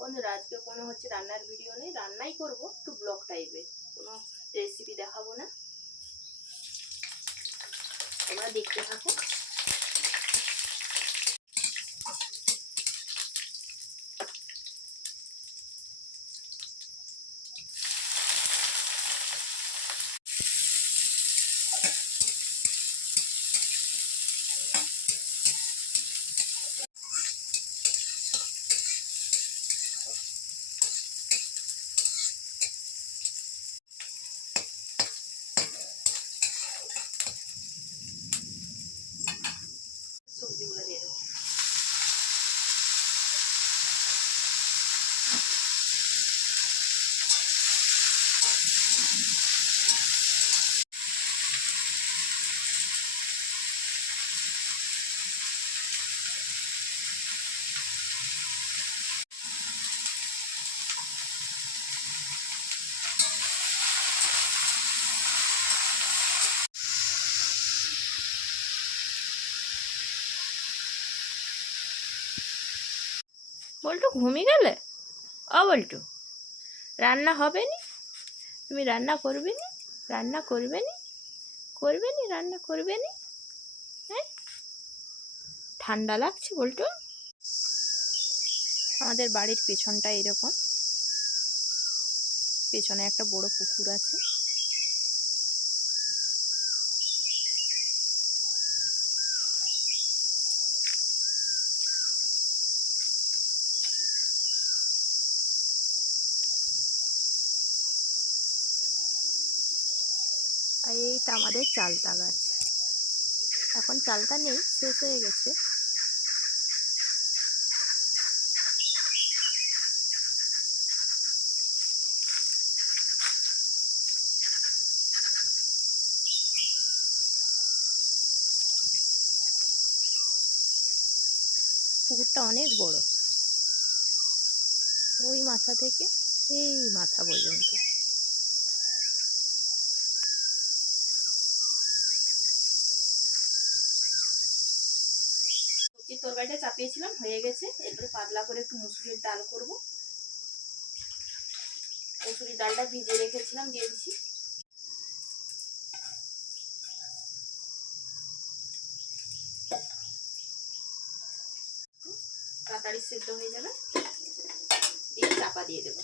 বন্ধুরা আজকে কোনো রান্নার ভিডিও নেই, রান্নাই করব একটু ব্লগ টাইপের, কোনো রেসিপি দেখাবো না, তোমরা দেখতে থাকো। সবজিগুলো দিয়ে দেবো। বল্টু ঘুমিয়ে গেলে? বল্টু রান্না হবে নি? তুমি রান্না করবে নি? রান্না করবে নি? করবে নি? রান্না করবে নি? হ্যাঁ, ঠান্ডা লাগছে বল্টু? আমাদের বাড়ির পেছনটা এরকম, পেছনে একটা বড় পুকুর আছে। আর এইটা আমাদের চালতা গাছ, এখন চালতা নেই, শেষ হয়ে গেছে। পুকুরটা অনেক বড়, ওই মাথা থেকে এই মাথা পর্যন্ত। সবজির তরকারিটা চাপিয়েছিলাম, হয়ে গেছে। এরপরে পাতলা করে একটু মুসুরির ডাল করব। মুসুরির ডালটা ভিজিয়ে রেখেছিলাম, দিয়ে দিচ্ছি। তাড়াতাড়ি সিদ্ধ হয়ে যাবে, দিয়ে চাপা দিয়ে দেবো।